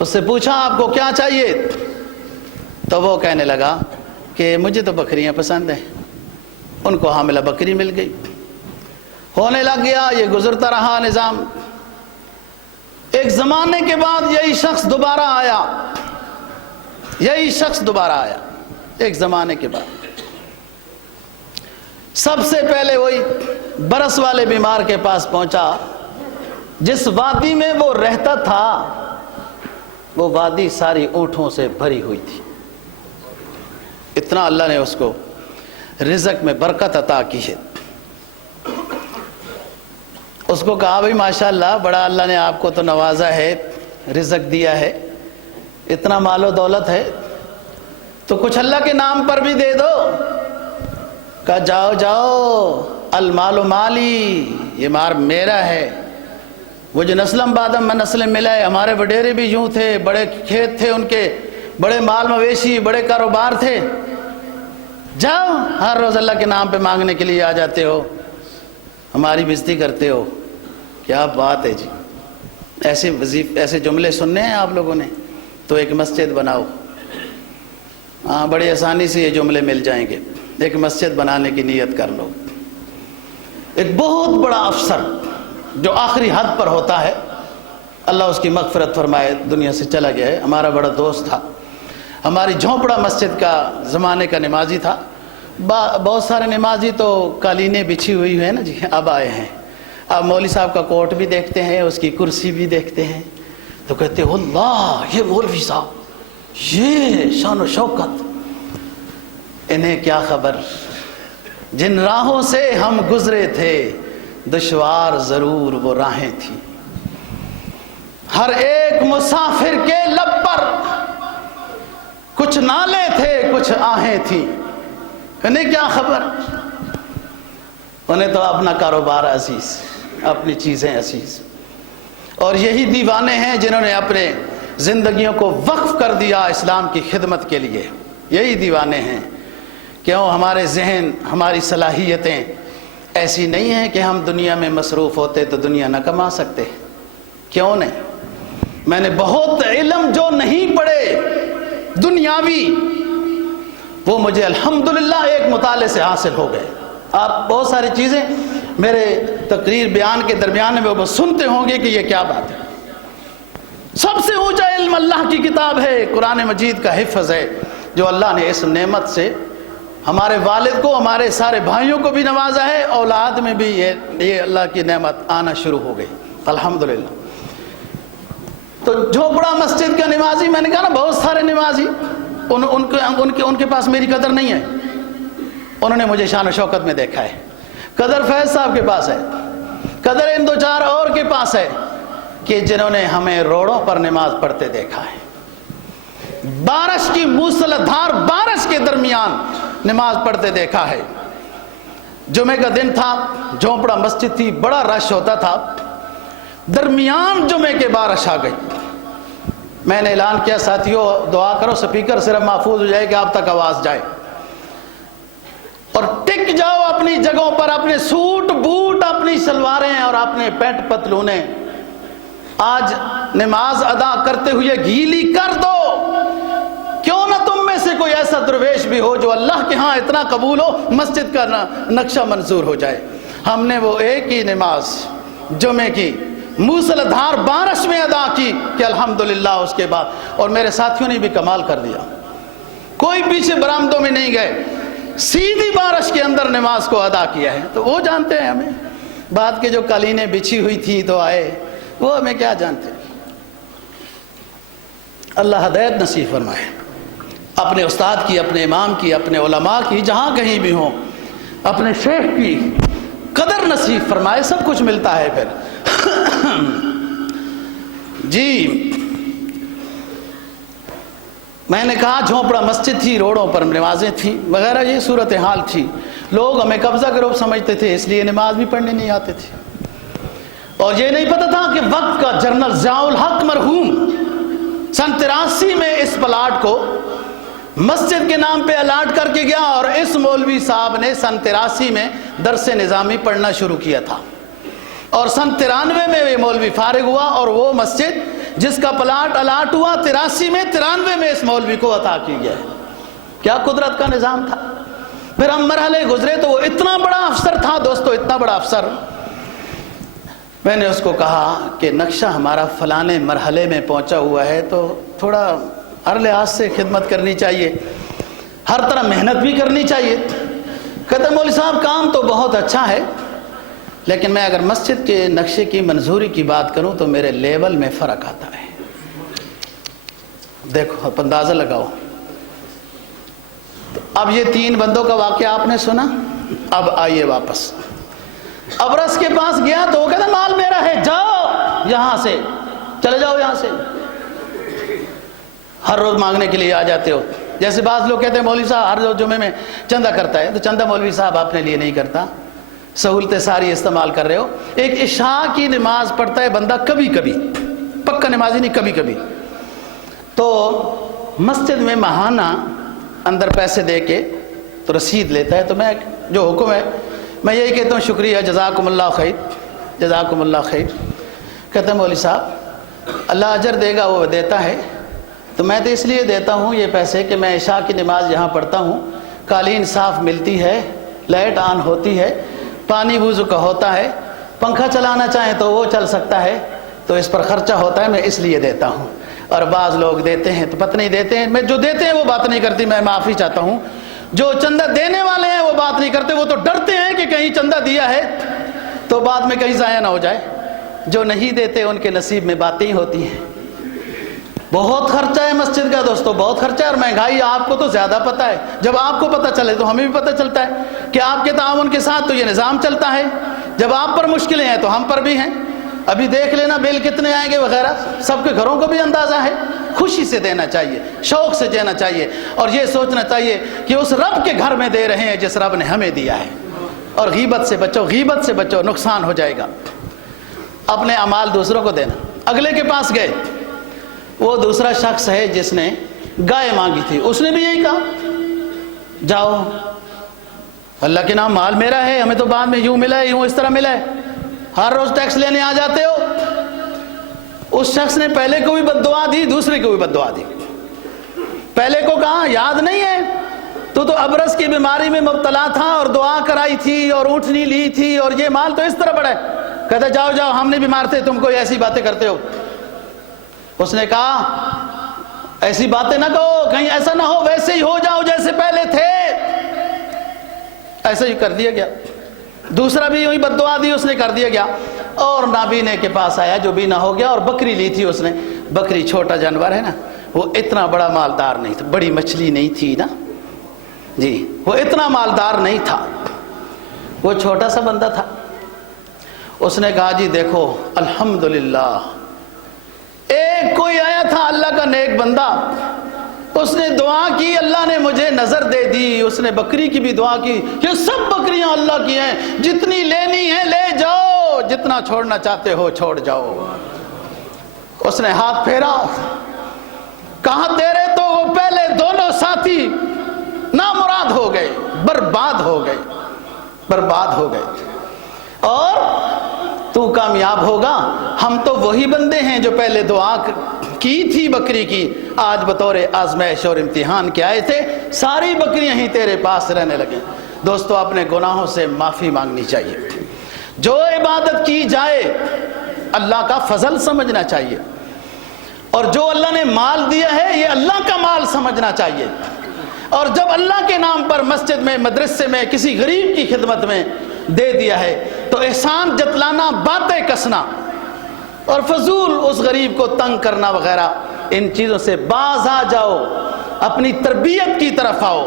اس سے پوچھا آپ کو کیا چاہیے؟ تو وہ کہنے لگا کہ مجھے تو بکریاں پسند ہیں۔ ان کو حاملہ بکری مل گئی، ہونے لگ گیا، یہ گزرتا رہا نظام۔ ایک زمانے کے بعد یہی شخص دوبارہ آیا، ایک زمانے کے بعد سب سے پہلے وہی برس والے بیمار کے پاس پہنچا۔ جس وادی میں وہ رہتا تھا وہ وادی ساری اونٹوں سے بھری ہوئی تھی، اتنا اللہ نے اس کو رزق میں برکت عطا کی ہے۔ اس کو کہا بھئی ماشاءاللہ بڑا اللہ نے آپ کو تو نوازا ہے، رزق دیا ہے، اتنا مال و دولت ہے، تو کچھ اللہ کے نام پر بھی دے دو. کہا جاؤ جاؤ المال مالی، یہ مال میرا ہے. وہ جو نسلم بعدم من نسل ملا ہے، ہمارے وڈیرے بھی یوں تھے، بڑے کھیت تھے ان کے، بڑے مال مویشی، بڑے کاروبار تھے. جاؤ ہر روز اللہ کے نام پہ مانگنے کے لیے آ جاتے ہو، ہماری بےزتی کرتے ہو. کیا بات ہے جی. ایسے جملے سننے ہیں آپ لوگوں نے تو ایک مسجد بناؤ. ہاں بڑی آسانی سے یہ جملے مل جائیں گے. ایک مسجد بنانے کی نیت کر لو. ایک بہت بڑا افسر جو آخری حد پر ہوتا ہے، اللہ اس کی مغفرت فرمائے، دنیا سے چلا گیا ہے، ہمارا بڑا دوست تھا، ہماری جھونپڑا مسجد کا زمانے کا نمازی تھا. بہت سارے نمازی تو قالینیں بچھی ہوئی ہیں نا جی، اب آئے ہیں. اب مولوی صاحب کا کوٹ بھی دیکھتے ہیں، اس کی کرسی بھی دیکھتے ہیں تو کہتے ہیں اللہ یہ مولوی صاحب، یہ شان و شوکت. انہیں کیا خبر، جن راہوں سے ہم گزرے تھے دشوار ضرور وہ راہیں تھیں. ہر ایک مسافر کے لب پر کچھ نالے تھے، کچھ آہیں تھیں. انہیں کیا خبر، انہیں تو اپنا کاروبار عزیز، اپنی چیزیں عزیز. اور یہی دیوانے ہیں جنہوں نے اپنے زندگیوں کو وقف کر دیا اسلام کی خدمت کے لیے. یہی دیوانے ہیں. کیوں ہمارے ذہن، ہماری صلاحیتیں ایسی نہیں ہیں کہ ہم دنیا میں مصروف ہوتے تو دنیا نہ کما سکتے. کیوں نہیں؟ میں نے بہت علم جو نہیں پڑھے دنیاوی، وہ مجھے الحمدللہ ایک مطالعے سے حاصل ہو گئے. آپ بہت ساری چیزیں میرے تقریر بیان کے درمیان میں وہ سنتے ہوں گے کہ یہ کیا بات ہے. سب سے اونچا علم اللہ کی کتاب ہے، قرآن مجید کا حفظ ہے، جو اللہ نے اس نعمت سے ہمارے والد کو، ہمارے سارے بھائیوں کو بھی نوازا ہے. اولاد میں بھی یہ اللہ کی نعمت آنا شروع ہو گئی الحمدللہ. تو جھوپڑا مسجد کا نمازی، میں نے کہا نا بہت سارے نمازی، ان کے پاس میری قدر نہیں ہے. انہوں نے مجھے شان و شوکت میں دیکھا ہے. قدر فیض صاحب کے پاس ہے، قدر ان دو چار اور کے پاس ہے کہ جنہوں نے ہمیں روڑوں پر نماز پڑھتے دیکھا ہے. بارش کی موسلادھار بارش کے درمیان نماز پڑھتے دیکھا ہے. جمعے کا دن تھا، جھونپڑا مسجد تھی، بڑا رش ہوتا تھا. درمیان جمعے کے بارش آ گئی. میں نے اعلان کیا ساتھیوں دعا کرو سپیکر صرف محفوظ ہو جائے کہ آپ تک آواز جائے، اور ٹک جاؤ اپنی جگہوں پر. اپنے سوٹ بوٹ، اپنی سلواریں اور اپنے پینٹ پتلونیں آج نماز ادا کرتے ہوئے گیلی کر دو. کیوں نہ تم میں سے کوئی ایسا درویش بھی ہو جو اللہ کے ہاں اتنا قبول ہو، مسجد کا نقشہ منظور ہو جائے. ہم نے وہ ایک ہی نماز جمعے کی موسلادھار بارش میں ادا کی کہ الحمدللہ. اس کے بعد اور میرے ساتھیوں نے بھی کمال کر دیا، کوئی پیچھے برآمدوں میں نہیں گئے، سیدھی بارش کے اندر نماز کو ادا کیا ہے. تو وہ جانتے ہیں ہمیں. بعد کے جو قالینیں بچھی ہوئی تھی تو آئے، وہ ہمیں کیا جانتے. اللہ ہدایت نصیب فرمائے. اپنے استاد کی، اپنے امام کی، اپنے علماء کی، جہاں کہیں بھی ہوں، اپنے شیخ کی قدر نصیب فرمائے. سب کچھ ملتا ہے پھر. جی میں نے کہا جھونپڑا مسجد تھی، روڑوں پر نمازیں تھیں وغیرہ، یہ صورتحال تھی. لوگ ہمیں قبضہ گروپ سمجھتے تھے، اس لیے نماز بھی پڑھنے نہیں آتے تھے. اور یہ نہیں پتہ تھا کہ وقت کا جنرل ضیاء الحق مرحوم سن 83 میں اس پلاٹ کو مسجد کے نام پہ الاٹ کر کے گیا، اور اس مولوی صاحب نے سن 83 میں درس نظامی پڑھنا شروع کیا تھا، اور سن 93 میں یہ مولوی فارغ ہوا، اور وہ مسجد جس کا پلاٹ الاٹ ہوا 83 میں، 93 میں اس مولوی کو عطا کی گیا ہے. کیا قدرت کا نظام تھا. پھر ہم مرحلے گزرے تو وہ اتنا بڑا افسر تھا دوستو، اتنا بڑا افسر. میں نے اس کو کہا کہ نقشہ ہمارا فلانے مرحلے میں پہنچا ہوا ہے، تو تھوڑا ہر لحاظ سے خدمت کرنی چاہیے، ہر طرح محنت بھی کرنی چاہیے. کہتے مولوی صاحب کام تو بہت اچھا ہے، لیکن میں اگر مسجد کے نقشے کی منظوری کی بات کروں تو میرے لیول میں فرق آتا ہے. دیکھو اب اندازہ لگاؤ. تو اب یہ 3 بندوں کا واقعہ آپ نے سنا. اب آئیے واپس. ابرس کے پاس گیا تو وہ کہتا مال میرا ہے، جاؤ یہاں سے، چلے جاؤ یہاں سے. ہر روز مانگنے کے لیے آ جاتے ہو. جیسے بعض لوگ کہتے ہیں مولوی صاحب ہر روز جمعے میں چندہ کرتا ہے، تو چندہ مولوی صاحب اپنے لیے نہیں کرتا، سہولتیں ساری استعمال کر رہے ہو۔ ایک عشاء کی نماز پڑھتا ہے بندہ کبھی کبھی، پکا نمازی نہیں، کبھی کبھی، تو مسجد میں ماہانہ اندر پیسے دے کے تو رسید لیتا ہے، تو میں جو حکم ہے میں یہی کہتا ہوں شکریہ، جزاکم اللہ خیر، جزاکم اللہ خیر۔ کہتے ہیں مولوی صاحب اللہ اجر دے گا، وہ دیتا ہے، تو میں تو اس لیے دیتا ہوں یہ پیسے کہ میں عشاء کی نماز یہاں پڑھتا ہوں، قالین صاف ملتی ہے، لائٹ آن ہوتی ہے، پانی وضو کا ہوتا ہے، پنکھا چلانا چاہیں تو وہ چل سکتا ہے، تو اس پر خرچہ ہوتا ہے، میں اس لیے دیتا ہوں۔ اور بعض لوگ دیتے ہیں تو پتہ نہیں دیتے ہیں، میں جو دیتے ہیں وہ بات نہیں کرتی، میں معافی چاہتا ہوں۔ جو چندہ دینے والے ہیں وہ بات نہیں کرتے، وہ تو ڈرتے ہیں کہ کہیں چندہ دیا ہے تو بعد میں کہیں ضائع نہ ہو جائے۔ جو نہیں دیتے ان کے نصیب میں باتیں ہی ہوتی ہیں۔ بہت خرچہ ہے مسجد کا دوستو، بہت خرچہ ہے، اور مہنگائی آپ کو تو زیادہ پتہ ہے۔ جب آپ کو پتہ چلے تو ہمیں بھی پتہ چلتا ہے کہ آپ کے تعاون کے ساتھ تو یہ نظام چلتا ہے۔ جب آپ پر مشکلیں ہیں تو ہم پر بھی ہیں۔ ابھی دیکھ لینا بل کتنے آئیں گے وغیرہ، سب کے گھروں کو بھی اندازہ ہے۔ خوشی سے دینا چاہیے، شوق سے دینا چاہیے، اور یہ سوچنا چاہیے کہ اس رب کے گھر میں دے رہے ہیں جس رب نے ہمیں دیا ہے۔ اور غیبت سے بچو، غیبت سے بچو، نقصان ہو جائے گا۔ اپنے اعمال دوسروں کو دینا۔ اگلے کے پاس گئے، وہ دوسرا شخص ہے جس نے گائے مانگی تھی، اس نے بھی یہی کہا جاؤ اللہ کے نام مال میرا ہے، ہمیں تو بعد میں یوں ملا ہے، یوں اس طرح ملا ہے، ہر روز ٹیکس لینے آ جاتے ہو۔ اس شخص نے پہلے کو بھی بد دعا دی، دوسرے کو بھی بد دعا دی۔ پہلے کو کہا یاد نہیں ہے تو ابرص کی بیماری میں مبتلا تھا اور دعا کرائی تھی اور اونٹنی لی تھی اور یہ مال تو اس طرح بڑا ہے۔ کہتے جاؤ جاؤ ہم نے بیمار تھے، تم کوئی ایسی باتیں کرتے ہو۔ اس نے کہا ایسی باتیں نہ کہو، کہیں ایسا نہ ہو ویسے ہی ہو جاؤ جیسے پہلے تھے۔ ایسا ہی کر دیا گیا۔ دوسرا بھی یوں ہی بد دعا دی، اس نے کر دیا گیا۔ اور نابینے کے پاس آیا جو بینا ہو گیا، اور بکری لی تھی اس نے۔ بکری چھوٹا جانور ہے نا، وہ اتنا بڑا مالدار نہیں تھا، بڑی مچھلی نہیں تھی نا جی، وہ اتنا مالدار نہیں تھا، وہ چھوٹا سا بندہ تھا۔ اس نے کہا جی دیکھو الحمدللہ، ایک کوئی آیا تھا اللہ کا نیک بندہ، اس نے دعا کی، اللہ نے مجھے نظر دے دی، اس نے بکری کی بھی دعا کی، یہ سب بکریاں اللہ کی ہیں، جتنی لینی ہے لے جاؤ، جتنا چھوڑنا چاہتے ہو چھوڑ جاؤ۔ اس نے ہاتھ پھیرا، کہا تیرے تو وہ پہلے دونوں ساتھی نامراد ہو گئے، برباد ہو گئے، برباد ہو گئے، اور تو کامیاب ہوگا۔ ہم تو وہی بندے ہیں جو پہلے دعا کی تھی بکری کی، آج بطور آزمائش اور امتحان کے آئے تھے، ساری بکریاں ہی تیرے پاس رہنے لگیں۔ دوستو اپنے گناہوں سے معافی مانگنی چاہیے۔ جو عبادت کی جائے اللہ کا فضل سمجھنا چاہیے، اور جو اللہ نے مال دیا ہے یہ اللہ کا مال سمجھنا چاہیے۔ اور جب اللہ کے نام پر مسجد میں، مدرسے میں، کسی غریب کی خدمت میں دے دیا ہے تو احسان جتلانا، باتیں کسنا اور فضول اس غریب کو تنگ کرنا وغیرہ، ان چیزوں سے باز آ جاؤ، اپنی تربیت کی طرف آؤ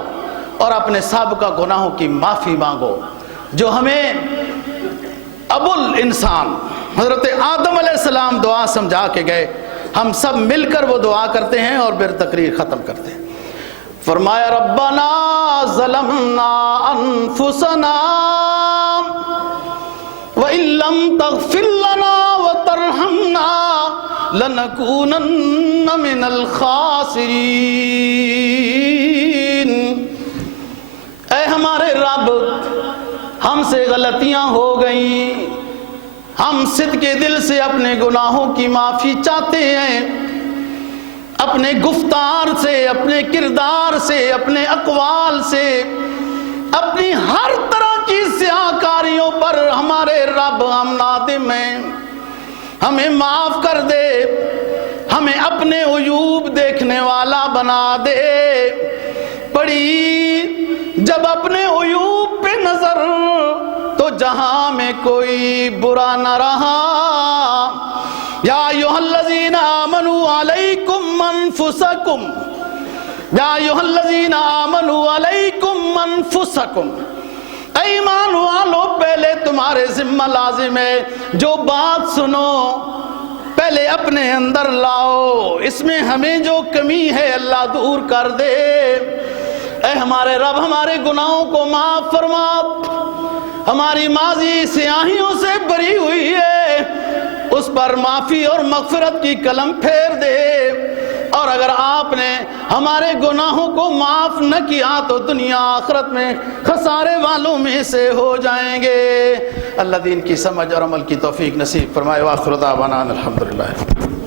اور اپنے سابقہ گناہوں کی معافی مانگو۔ جو ہمیں ابو الانسان حضرت آدم علیہ السلام دعا سمجھا کے گئے، ہم سب مل کر وہ دعا کرتے ہیں اور پھر تقریر ختم کرتے ہیں۔ فرمایا ربنا ظلمنا انفسنا وَإِن لَّمْ تَغْفِرْ لَنَا وَتَرْحَمْنَا لَنَكُونَنَّ مِنَ الْخَاسِرِينَ۔ اے ہمارے رب، ہم سے غلطیاں ہو گئیں، ہم صدق دل سے اپنے گناہوں کی معافی چاہتے ہیں، اپنے گفتار سے، اپنے کردار سے، اپنے اقوال سے، اپنی ہر طرح کی سیاہکاریوں پر ہمارے رب ہم نادم ہیں، ہمیں معاف کر دے، ہمیں اپنے عیوب دیکھنے والا بنا دے۔ پڑی جب اپنے عیوب پہ نظر تو جہاں میں کوئی برا نہ رہا۔ یا ایھا الذین آمنوا علیکم انفسکم، یا ایھا الذین آمنوا علیکم انفسکم، اے ایمان والو پہلے تمہارے ذمہ لازم ہے، جو بات سنو پہلے اپنے اندر لاؤ، اس میں ہمیں جو کمی ہے اللہ دور کر دے۔ اے ہمارے رب ہمارے گناہوں کو معاف فرما، ہماری ماضی سیاہیوں سے بری ہوئی ہے اس پر معافی اور مغفرت کی قلم پھیر دے، اور اگر آپ نے ہمارے گناہوں کو معاف نہ کیا تو دنیا آخرت میں خسارے والوں میں سے ہو جائیں گے۔ اللہ دین کی سمجھ اور عمل کی توفیق نصیب فرمائے۔ وآخر دعوانا الحمدللہ۔